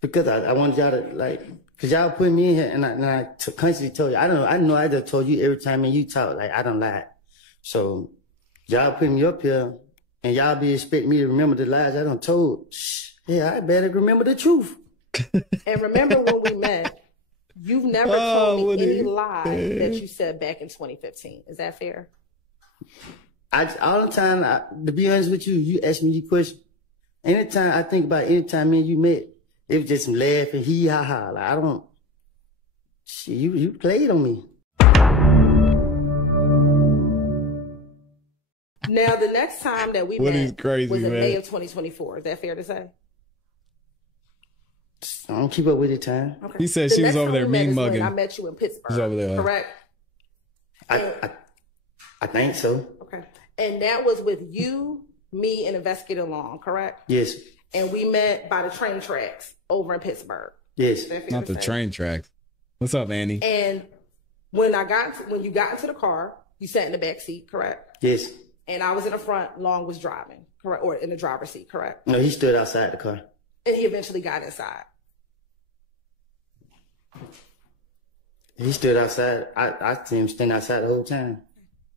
Because I wanted y'all to, like, because y'all put me in here, and I constantly told you, I know I just told you every time you talk, like, I don't lie. So, y'all put me up here, and y'all be expecting me to remember the lies I done told. Yeah, I better remember the truth. And remember when we met, you've never told me any lie that you said back in 2015. Is that fair? All the time, to be honest with you, you ask me the question. Anytime I think about anytime me and you met, it was just some laughing, hee ha ha. Like, I don't. Shit, you played on me. Now, the next time that we met was in May of 2024. Is that fair to say? I don't keep up with it time. Okay. He said she was over there mean mugging. I met you in Pittsburgh. She's over there. Correct? I think so. Okay. And that was with you, me, and Investigator Long, correct? Yes. And we met by the train tracks over in Pittsburgh. Yes. Not the train tracks. What's up, Annie? And when you got into the car, you sat in the back seat, correct? Yes. And I was in the front, Long was driving, correct? Or in the driver's seat, correct? No, he stood outside the car. And he eventually got inside. He stood outside. I seen him stand outside the whole time.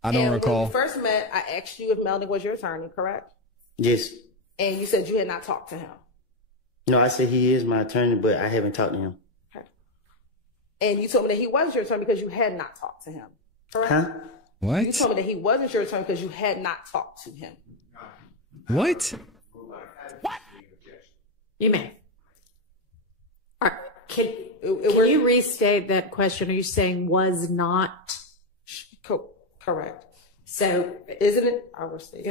I don't recall. When we first met, I asked you if Melnick was your attorney, correct? Yes. And you said you had not talked to him. No, I said he is my attorney, but I haven't talked to him. Okay. And you told me that he wasn't your attorney because you had not talked to him, correct? Huh? What? You told me that he wasn't your attorney because you had not talked to him. What? What? You may. Can you restate that question? Are you saying was not? Correct. So, isn't it? I will say.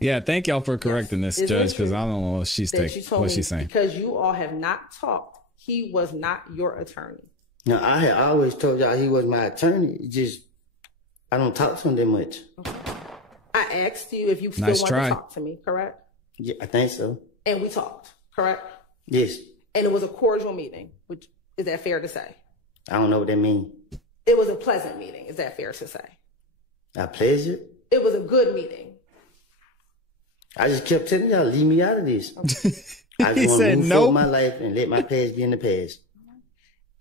Yeah, thank y'all for correcting this, Judge, because I don't know what she's saying. Because you all have not talked, he was not your attorney. No, I had always told y'all he was my attorney. It just, I don't talk to him that much. Okay. I asked you if you still want to talk to me, correct? Yeah, I think so. And we talked, correct? Yes. And it was a cordial meeting, which is that fair to say? I don't know what that means. It was a pleasant meeting. Is that fair to say? A pleasure? It was a good meeting. I just kept telling y'all, leave me out of this. Okay. I just want to move forward my life and let my past be in the past.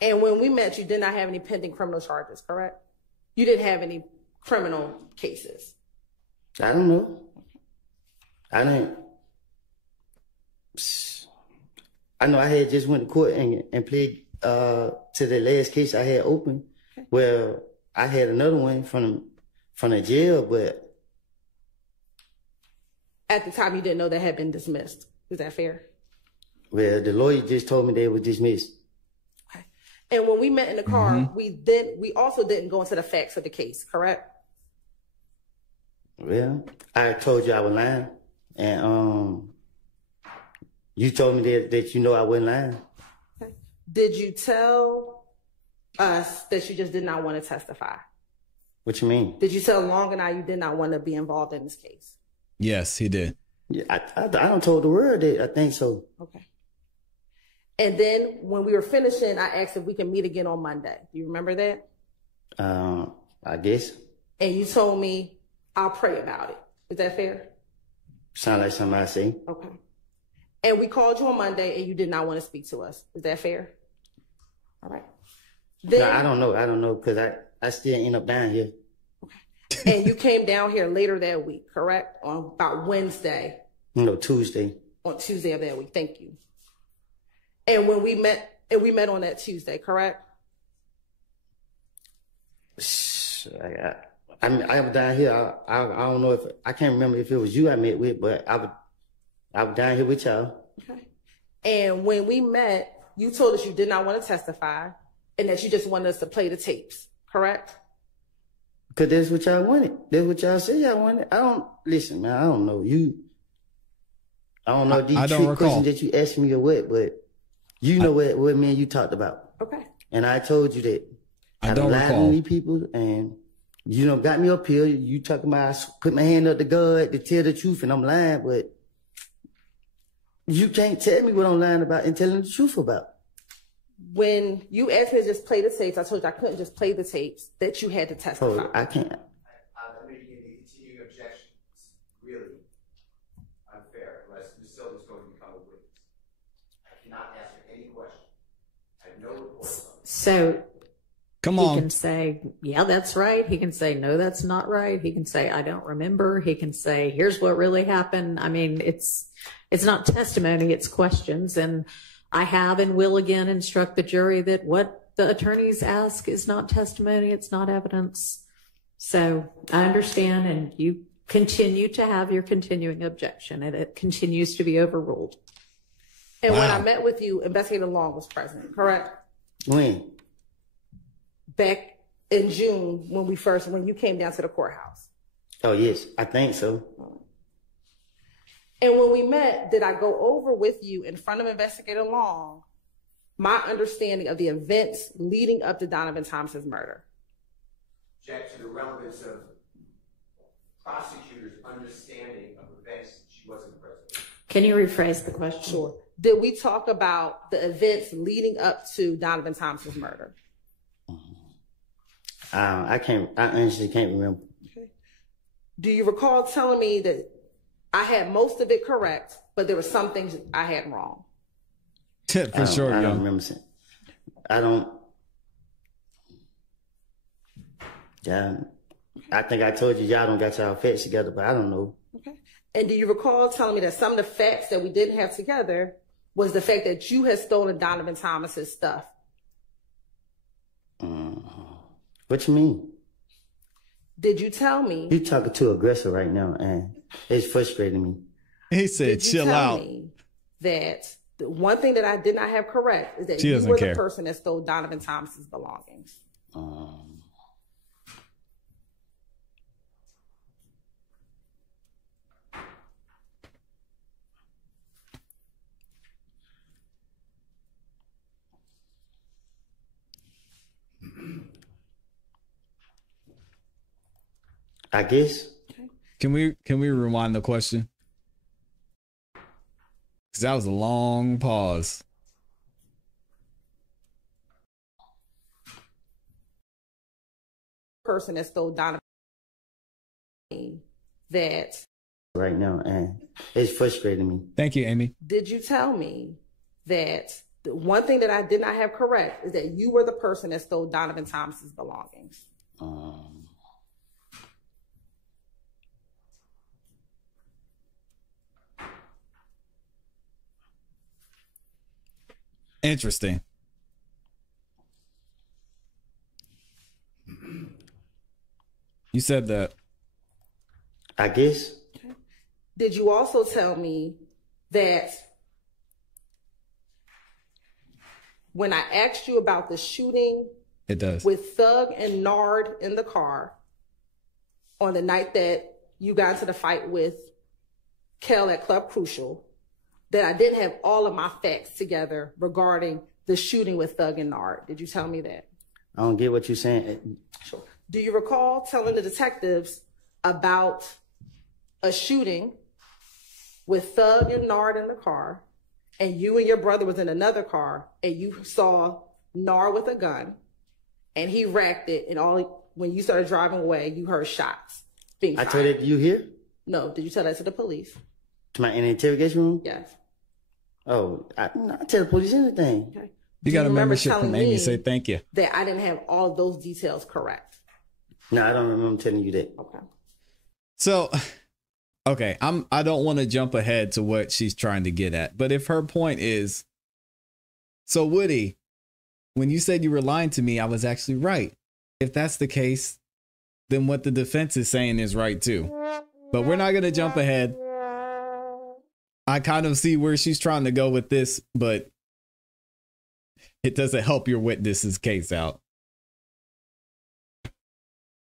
And when we met, you did not have any pending criminal charges, correct? You didn't have any criminal cases. I don't know. I didn't. I know I had just went to court and played to the last case I had open. Okay. Well, I had another one from the jail, but at the time you didn't know that had been dismissed. Is that fair? Well, the lawyer just told me they were dismissed. Okay. And when we met in the car, we also didn't go into the facts of the case, correct? Well, I told you I was lying, and you told me that you know I wasn't lying. Okay. Did you tell us that you just did not want to testify? What you mean? Did you tell Long and I you did not want to be involved in this case? Yes, he did. Yeah, I don't told the world that I think so. Okay. And then when we were finishing, I asked if we can meet again on Monday. Do you remember that? I guess. And you told me, I'll pray about it. Is that fair? Sound like something I say. Okay. And we called you on Monday and you did not want to speak to us. Is that fair? All right. Then, no, I don't know because I still end up down here. Okay. And you came down here later that week, correct? On about Wednesday. No, Tuesday. On Tuesday of that week. Thank you. And when we met on that Tuesday, correct? I was down here. I don't know if I can't remember if it was you I met with, but I was down here with y'all. Okay. And when we met, you told us you did not want to testify and that you just wanted us to play the tapes, correct? Because that's what y'all wanted. That's what y'all said y'all wanted. Listen, man, I don't know. I don't know these trick questions that you asked me or what, but you know what me and you talked about. Okay. And I told you that I don't lied to these people and got me up here. You talking about I put my hand up to God to tell the truth and I'm lying, but you can't tell me what I'm lying about and telling the truth about. When you asked me to just play the tapes, I told you I couldn't just play the tapes, that you had to testify. Oh, I can't. I'm making any continuing objections really unfair unless Ms. Silva's going to become a witness. I cannot answer any question. I had no reports on it. So come on. He can say, yeah, that's right. He can say, no, that's not right. He can say, I don't remember. He can say, here's what really happened. I mean, it's not testimony, it's questions. And I have and will again instruct the jury that what the attorneys ask is not testimony, it's not evidence. So I understand, and you continue to have your continuing objection, and it continues to be overruled. And when I met with you, Investigator Long was present, correct? When? Back in June when you came down to the courthouse. Oh, yes, I think so. And when we met, did I go over with you in front of Investigator Long my understanding of the events leading up to Donovan Thomas's murder? Object to the relevance of prosecutors' understanding of events that she wasn't present. Can you rephrase the question? Sure. Did we talk about the events leading up to Donovan Thomas's murder? I honestly can't remember. Okay. Do you recall telling me that I had most of it correct, but there were some things I had wrong? For sure, I don't remember. Yeah, I think I told you y'all don't got y'all facts together, but I don't know. Okay. And do you recall telling me that some of the facts that we didn't have together was the fact that you had stolen Donovan Thomas's stuff? What you mean? Did you tell me? You talking too aggressive right now, and it's frustrating me. He said, chill out. Me that the one thing that I did not have correct is that you were the person that stole Donovan Thomas's belongings. I guess. Okay. Can we rewind the question? Because that was a long pause. Person that stole Donovan that right now, and it's frustrating me. Thank you, Amy. Did you tell me that the one thing that I did not have correct is that you were the person that stole Donovan Thomas's belongings? Interesting. You said that. I guess. Okay. Did you also tell me that when I asked you about the shooting with Thug and Nard in the car on the night that you got into the fight with Kel at Club Crucial, that I didn't have all of my facts together regarding the shooting with Thug and Nard? Did you tell me that? I don't get what you're saying. Sure. Do you recall telling the detectives about a shooting with Thug and Nard in the car, and you and your brother was in another car, and you saw Nard with a gun, and he racked it, and when you started driving away, you heard shots being fired? I told it to you here? No. Did you tell that to the police? To my interrogation room? Yes. Oh, I tell the police anything. Okay. You got a membership from Amy. Say thank you. That I didn't have all of those details correct. No, I don't remember telling you that. Okay. So, okay, I don't want to jump ahead to what she's trying to get at, but if her point is, so Woody, when you said you were lying to me, I was actually right. If that's the case, then what the defense is saying is right too. But we're not going to jump ahead. I kind of see where she's trying to go with this, but it doesn't help your witness's case out.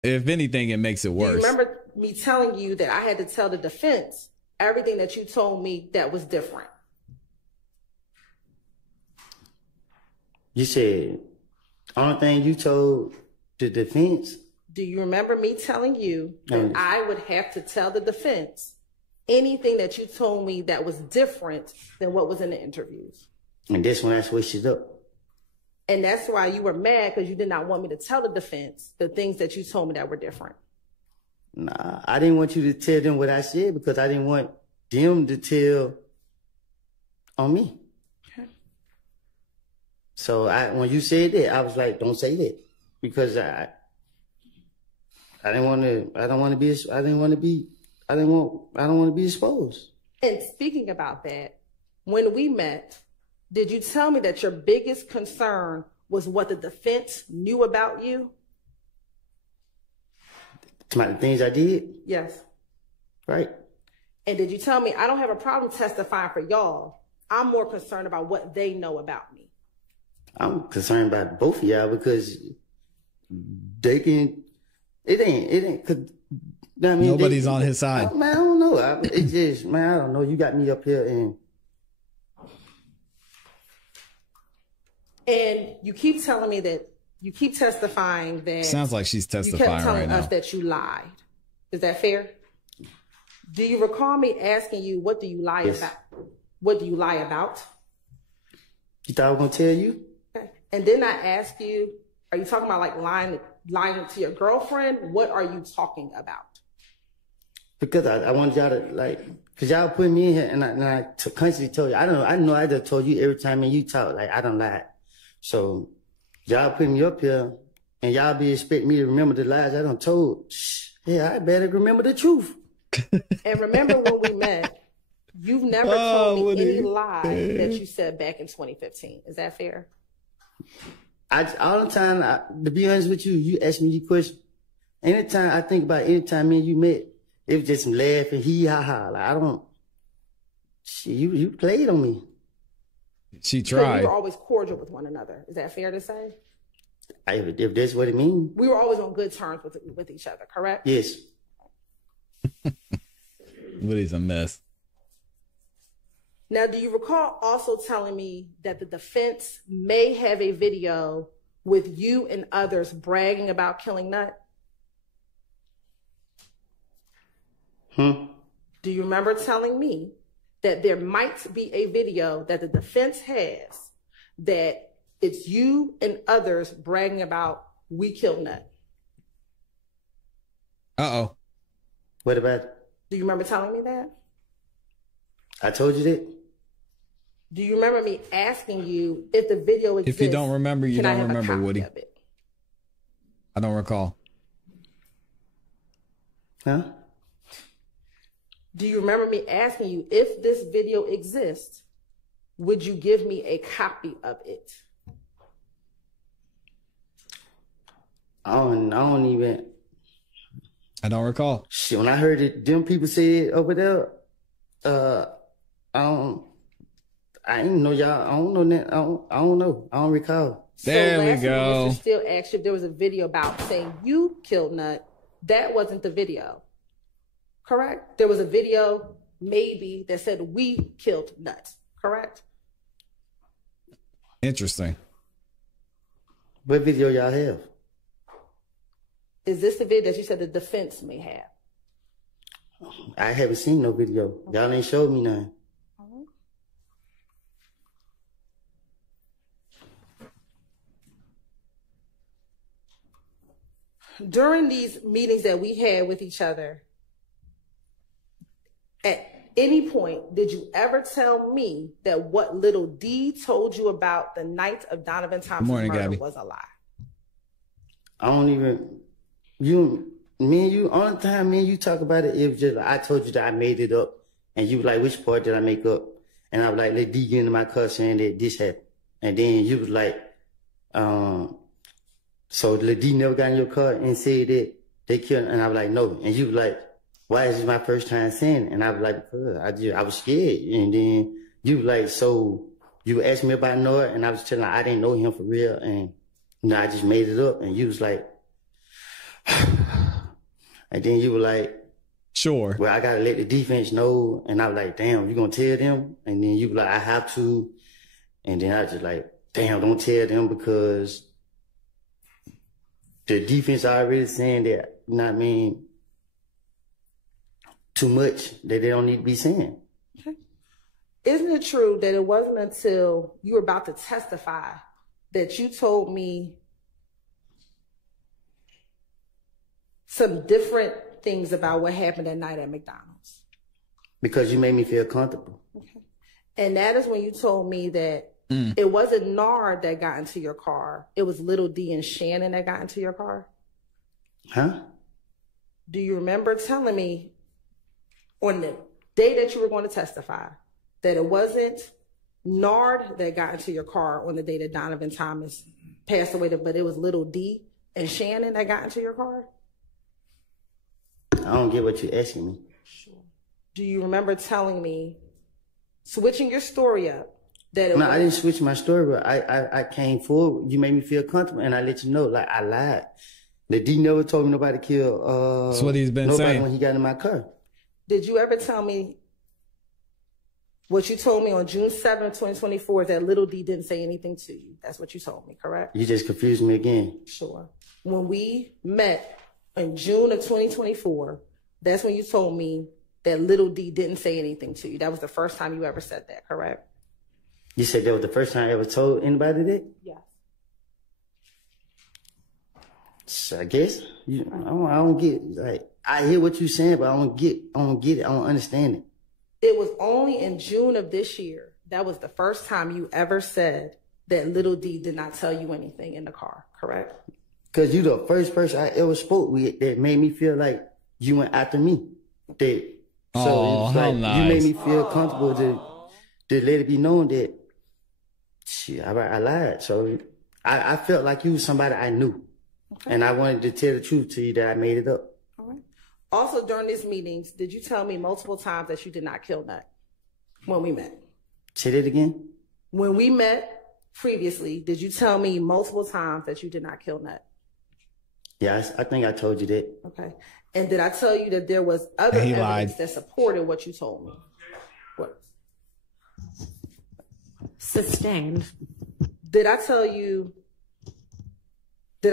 If anything, it makes it worse. Do you remember me telling you that I had to tell the defense everything that you told me that was different? You said, only thing you told the defense? Do you remember me telling you that I would have to tell the defense anything that you told me that was different than what was in the interviews? And this one I switched it up. And that's why you were mad, because you did not want me to tell the defense the things that you told me that were different. Nah, I didn't want you to tell them what I said because I didn't want them to tell on me. Okay. So when you said that, I was like, don't say that, because I don't want to be exposed. And speaking about that, when we met, did you tell me that your biggest concern was what the defense knew about you? About the things I did? Yes. Right. And did you tell me, I don't have a problem testifying for y'all. I'm more concerned about what they know about me. I'm concerned about both of y'all, because it ain't, cause, I mean, nobody's on his side. Man, I don't know. It's just, man, I don't know. You got me up here and you keep telling me that you keep testifying that. Sounds like she's testifying right now. You kept telling us that you lied. Is that fair? Do you recall me asking you, what do you lie about? What do you lie about? You thought I was going to tell you? Okay. And then I ask you, are you talking about like lying to your girlfriend? What are you talking about? Because I wanted y'all to, like, because y'all put me in here, and I constantly told you, I know I just told you every time me you talk, like, I don't lie. So y'all putting me up here, and y'all be expecting me to remember the lies I done told. Yeah, I better remember the truth. And remember when we met, you've never told me any lie that you said back in 2015. Is that fair? All the time, to be honest with you, you ask me these questions. Anytime I think about anytime me and you met, it was just some laughing, hee-ha-ha. Like, I don't, you played on me. She tried. We were always cordial with one another. Is that fair to say? If that's what it means. We were always on good terms with each other, correct? Yes. Woody's a mess. Now, do you recall also telling me that the defense may have a video with you and others bragging about killing Nut? Do you remember telling me that there might be a video that the defense has that it's you and others bragging about, we killed Nut? Uh-oh. What about it? Do you remember telling me that? I told you that. Do you remember me asking you if the video exists? If you don't remember, you don't remember, Woody. I don't recall. Huh? Do you remember me asking you if this video exists, would you give me a copy of it? I don't even. I don't recall. Shit, when I heard it, them people say it over there, I didn't know y'all. I don't know that. I don't know. I don't recall. There we go. Mr. Still asked you if there was a video about saying you killed Nut. That wasn't the video. Correct? There was a video maybe that said we killed Nut. Correct? Interesting. What video y'all have? Is this the video that you said the defense may have? I haven't seen no video. Y'all ain't showed me none. During these meetings that we had with each other, at any point, did you ever tell me that what little D told you about the night of Donovan Thompson's murder Gabby. was a lie? I don't even, me and you, only time me and you talk about it, it was just like, I told you that I made it up. And you were like, which part did I make up? And I was like, let D get into my car saying that this happened. And then you was like, so let D never got in your car and said that they killed, and I was like, no. And you was like, why is this my first time saying it? And I was like, because I was scared. And then you was like, so you asked me about Noah, and I was telling her I didn't know him for real, and I just made it up. And you was like, and then you were like, sure. Well, I gotta let the defense know. And I was like, damn, you gonna tell them? And then you were like, I have to. And then I was just like, damn, don't tell them, because the defense already saying that, you know what I mean, too much that they don't need to be saying. Okay. Isn't it true that it wasn't until you were about to testify that you told me some different things about what happened that night at McDonald's? Because you made me feel comfortable. Okay. And that is when you told me that It wasn't Nard that got into your car. It was Little D and Shannon that got into your car. Huh? Do you remember telling me on the day that you were going to testify that it wasn't Nard that got into your car on the day that Donovan Thomas passed away, but it was Little D and Shannon that got into your car? I don't get what you're asking me. Sure. Do you remember telling me, switching your story up, that it No, was... I didn't switch my story, but I came forward. You made me feel comfortable, and I let you know, like, I lied. The D never told me nobody killed That's what he's been nobody saying when he got in my car. Did you ever tell me what you told me on June 7th, 2024, that Little D didn't say anything to you? That's what you told me, correct? You just confused me again. Sure. When we met in June of 2024, that's when you told me that Little D didn't say anything to you. That was the first time you ever said that, correct? You said that was the first time I ever told anybody that? Yes. So I guess I don't get, like, I hear what you're saying, but I don't get it. I don't understand it. It was only in June of this year. That was the first time you ever said that Little D did not tell you anything in the car, correct? Because you the first person I ever spoke with that made me feel like you went after me. So it's like, nice. you made me feel comfortable to let it be known that shit, I lied. So I felt like you was somebody I knew. Okay. And I wanted to tell the truth to you that I made it up. All right. Also, during these meetings, did you tell me multiple times that you did not kill Nut when we met? Say that again? When we met previously, did you tell me multiple times that you did not kill Nut? Yeah, I think I told you that. Okay. And did I tell you that there was other evidence that supported what you told me? What? Sustained. Did I tell you that,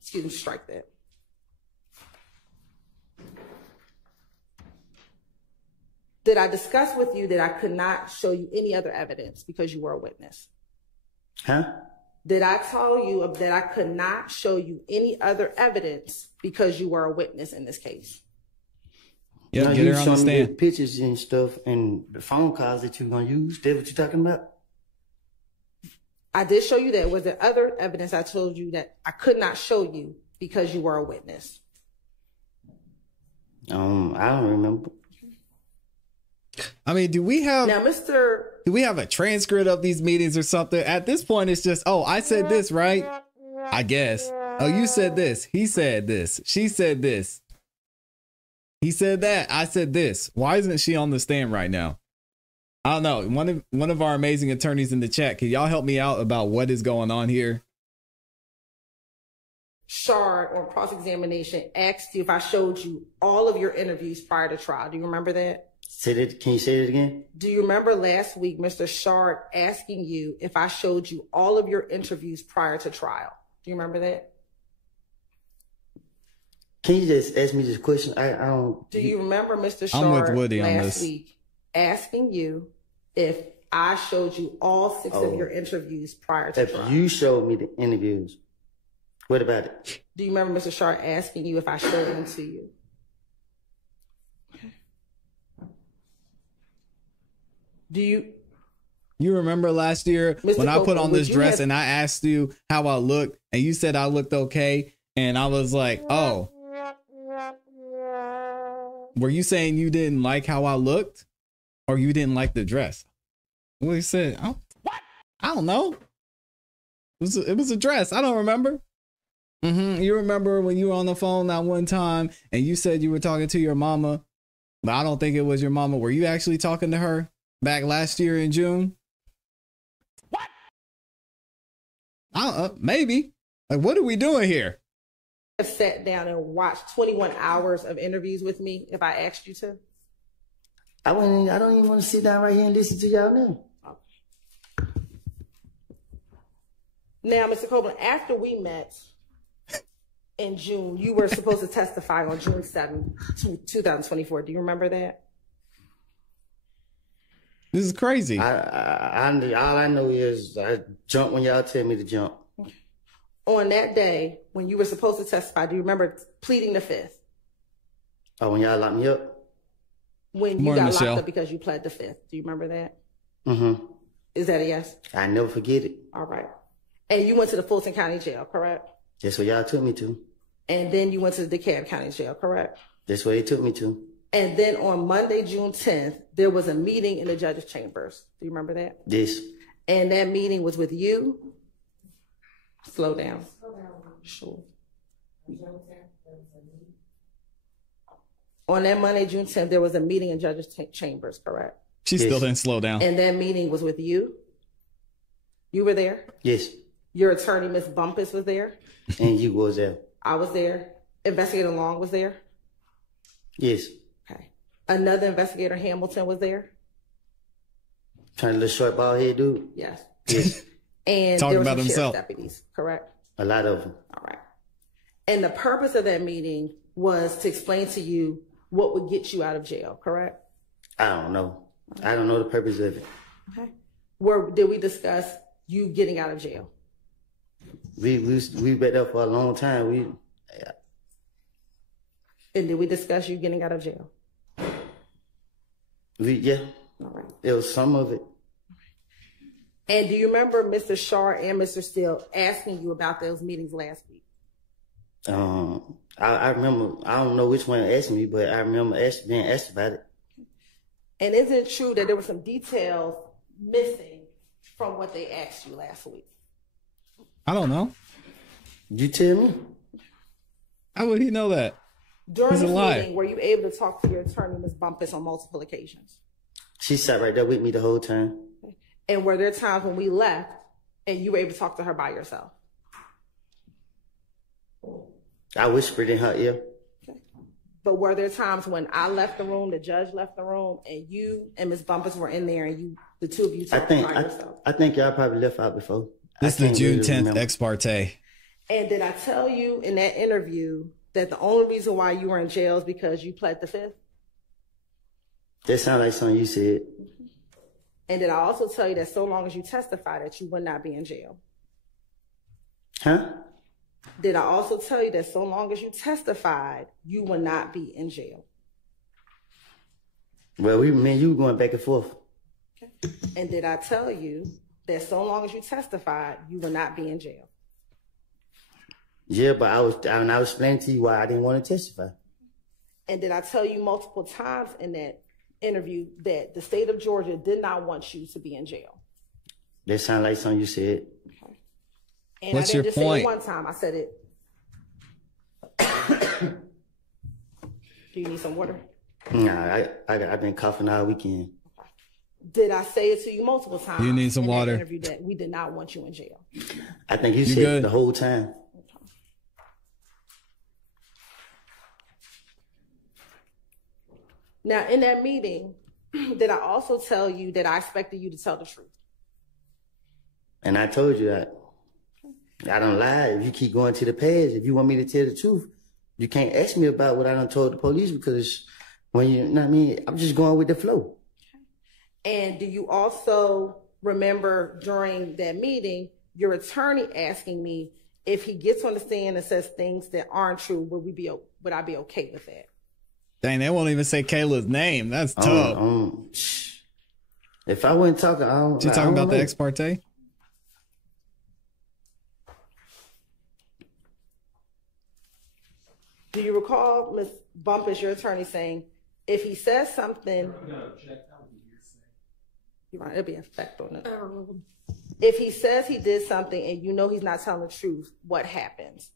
excuse me, strike that. Did I discuss with you that I could not show you any other evidence because you were a witness? Huh? Did I tell you that I could not show you any other evidence because you were a witness in this case? Yeah, no, get you her on the me stand. the pictures and stuff and the phone calls that you're going to use. That's what you're talking about? I did show you that. Was there other evidence I told you that I could not show you because you were a witness? I don't remember. I mean, do we have a transcript of these meetings or something? At this point, it's just, oh, I said this, right? I guess. Oh, you said this. He said this. She said this. He said that. I said this. Why isn't she on the stand right now? I don't know. One of our amazing attorneys in the chat, can y'all help me out about what is going on here? Shard on cross-examination asked you if I showed you all of your interviews prior to trial. Do you remember that? Can you say that again? Do you remember last week, Mr. Shard asking you if I showed you all of your interviews prior to trial? Do you remember that? Can you just ask me this question? I don't. Do you remember Mr. Shard last week asking you if I showed you all 6 of your interviews prior to trial? If you showed me the interviews, what about it? Do you remember Mr. Shard asking you if I showed them to you? Do you remember last year Mr. when I put on this dress and I asked you how I looked and you said I looked okay and I was like, oh, were you saying you didn't like how I looked or you didn't like the dress? Well, he said, oh, what? I don't know. It was a dress. I don't remember. You remember when you were on the phone that one time and you said you were talking to your mama, but I don't think it was your mama. Were you actually talking to her back last year in June? What? Maybe. Like, what are we doing here? Have sat down and watched 21 hours of interviews with me if I asked you to? I don't even want to sit down right here and listen to y'all now. Now, Mr. Copeland, after we met in June, you were supposed to testify on June 7th, 2024. Do you remember that? This is crazy. All I know is I jump when y'all tell me to jump. On that day, when you were supposed to testify, do you remember pleading the fifth? Oh, when y'all locked me up? when you got locked up because you pled the fifth. Do you remember that? Mm-hmm. Is that a yes? I never forget it. All right. And you went to the Fulton County Jail, correct? That's where y'all took me to. And then you went to the DeKalb County Jail, correct? That's where they took me to. And then on Monday, June 10th, there was a meeting in the judge's chambers. Do you remember that? Yes. And that meeting was with you. Slow down. Sure. On that Monday, June 10th, there was a meeting in judge's chambers, correct? She still didn't slow down. And that meeting was with you? You were there? Yes. Your attorney, Miss Bumpus, was there? And you was there? I was there. Investigator Long was there? Yes. Okay. Another investigator, Hamilton, was there? Trying to little short bald head dude? Yes. Yes. And talking there were about some himself. sheriff's deputies, correct? A lot of them. All right. And the purpose of that meeting was to explain to you what would get you out of jail, correct? I don't know. I don't know the purpose of it. Okay. Did we discuss you getting out of jail? We been there for a long time. And did we discuss you getting out of jail? Yeah. All right. It was some of it. And do you remember Mr. Shaw and Mr. Steele asking you about those meetings last week? I remember, I don't know which one asked me, but I remember being asked about it. And is it true that there were some details missing from what they asked you last week? I don't know. You tell me. How would he know that? During this meeting, were you able to talk to your attorney, Ms. Bumpus, on multiple occasions? She sat right there with me the whole time. And were there times when we left and you were able to talk to her by yourself? I whispered in her ear. Okay. But were there times when I left the room, the judge left the room, and you and Ms. Bumpus were in there and the two of you talked by yourself? I think y'all probably left out before. This is the June 10th ex parte. And did I tell you in that interview that the only reason why you were in jail is because you pled the fifth? That sounds like something you said. Mm-hmm. And did I also tell you that so long as you testify that you would not be in jail? Huh? Did I also tell you that so long as you testified, you would not be in jail? Well, me and you were going back and forth. Okay. And did I tell you that so long as you testified, you would not be in jail? Yeah, but I was explaining to you why I didn't want to testify. And did I tell you multiple times in that interview that the state of Georgia did not want you to be in jail? That sounds like something you said. Okay. And what's I didn't your just point? say it one time. I said it. Do you need some water? Nah, I've been coughing all weekend. Okay. Did I say it to you multiple times? You need some in water. That interview that we did not want you in jail. I think you said it the whole time. Okay. Now, in that meeting, did I also tell you that I expected you to tell the truth? And I told you that. I don't lie. If you keep going to the past, if you want me to tell the truth, you can't ask me about what I done told the police because when you know what I mean, I'm just going with the flow. And do you also remember during that meeting, your attorney asking me if he gets on the stand and says things that aren't true, would I be okay with that? Dang, they won't even say Kayla's name. That's tough. If I wasn't talking, I don't. You talking about the ex parte? Do you recall Ms. Bumpus, your attorney, saying if he says something? You're right, it'll be in effect on it. If he says he did something and you know he's not telling the truth, what happens?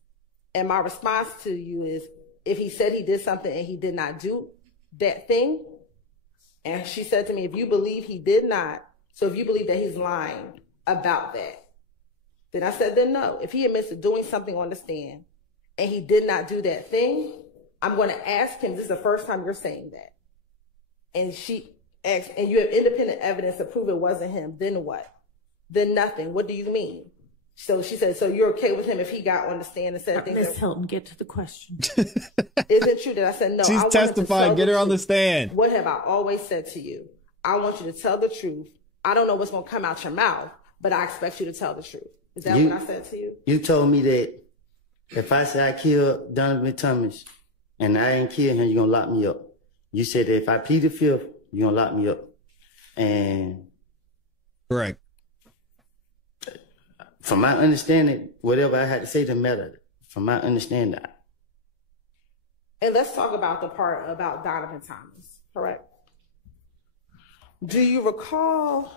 And my response to you is, if he said he did something and he did not do that thing, and she said to me, if you believe he did not, so if you believe that he's lying about that, then I said, then no. If he admits to doing something on the stand and he did not do that thing, I'm going to ask him, this is the first time you're saying that. And she asked, and you have independent evidence to prove it wasn't him, then what? Then nothing. What do you mean? So she said, so you're okay with him if he got on the stand and said things? Ms. Hylton, get to the question. Is it true that I said no? She's testifying. Get her on the stand. What have I always said to you? I want you to tell the truth. I don't know what's going to come out your mouth, but I expect you to tell the truth. Is that what I said to you? You told me that if I say I killed Donovan Thomas and I ain't killed him, you're going to lock me up. You said that if I plead the fifth, you're going to lock me up. And correct. From my understanding, whatever I had to say didn't matter. From my understanding. And let's talk about the part about Donovan Thomas, correct? Do you recall?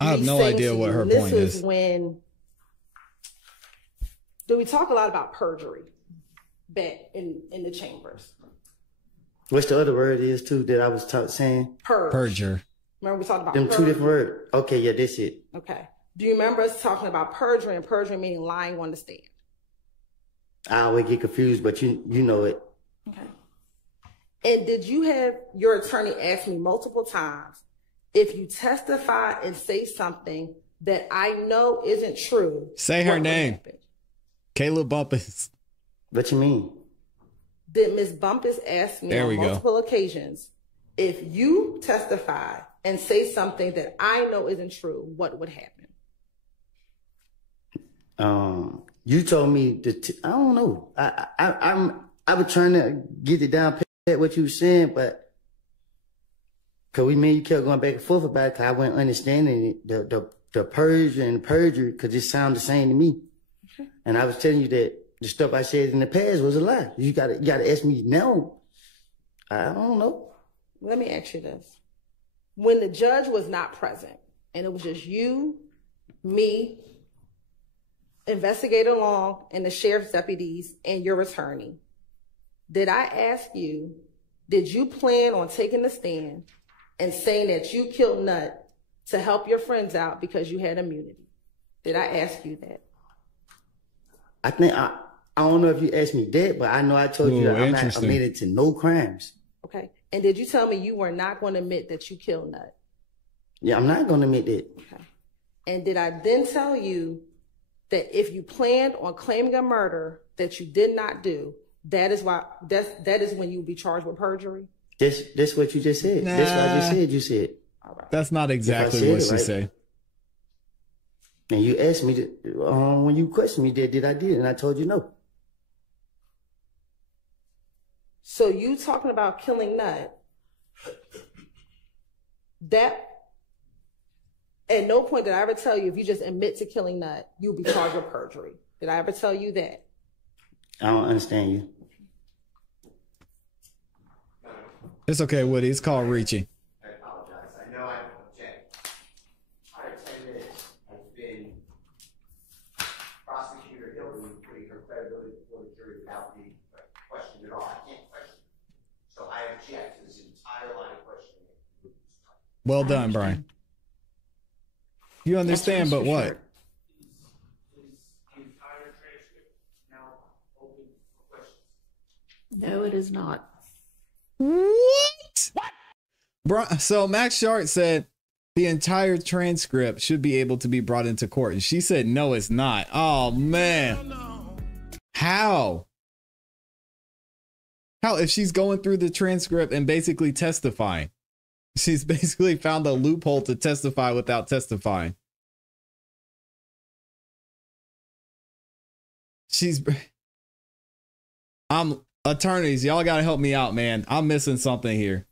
I have no idea what her point is. When do we talk a lot about perjury back in the chambers? What's the other word is too that I was saying? Perjure. Remember we talked about them perjury? 2 different words. Okay, yeah, that's it. Okay. Do you remember us talking about perjury and perjury meaning lying on the stand? I always get confused, but you know it. Okay. And did you have your attorney ask me multiple times if you testify and say something that I know isn't true? Say her name. Kayla Bumpus. What you mean? Did Ms. Bumpus ask me on multiple occasions if you testify and say something that I know isn't true, what would happen? You told me I don't know. I was trying to get it down pat what you were saying, but cause you kept going back and forth about it, cause I wasn't understanding it, the purge and perjury, cause it sounded the same to me. Okay. And I was telling you that the stuff I said in the past was a lie. You gotta ask me now. I don't know. Let me ask you this. When the judge was not present and it was just you, me, Investigator Long, and the sheriff's deputies and your attorney, did I ask you, did you plan on taking the stand and saying that you killed Nut to help your friends out because you had immunity? Did I ask you that? I think I don't know if you asked me that, but I know I told you that I'm not admitted to no crimes. Okay. And did you tell me you were not going to admit that you killed Nut? Yeah, I'm not going to admit that. Okay. And did I then tell you that if you planned on claiming a murder that you did not do, that is when you will be charged with perjury? That's what you just said. Nah. That's what I just said. You said. All right. That's not exactly what she said. And you asked me when you questioned me, did I did, and I told you no. So you talking about killing Nut? That at no point did I ever tell you if you just admit to killing Nut, you'll be charged with perjury. Did I ever tell you that? I don't understand you. It's okay, Woody. It's called reaching. I apologize. I know I object. Prior to 10 minutes, I've been Prosecutor Hylton putting her credibility before the jury without being questioned at all. I can't question. So I object to this entire line of questioning. Well done, Brian. You understand, but what? No, it is not. What? So Max Sharp said the entire transcript should be able to be brought into court. And she said, no, it's not. Oh, man. How? How? If she's going through the transcript and basically testifying. She's basically found a loophole to testify without testifying. Attorneys, y'all got to help me out, man. I'm missing something here.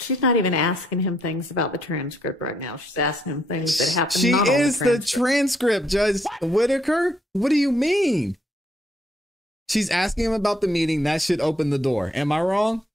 She's not even asking him things about the transcript right now. She's asking him things that happen. She is the transcript, Judge Whitaker. What do you mean? She's asking him about the meeting. That should open the door. Am I wrong?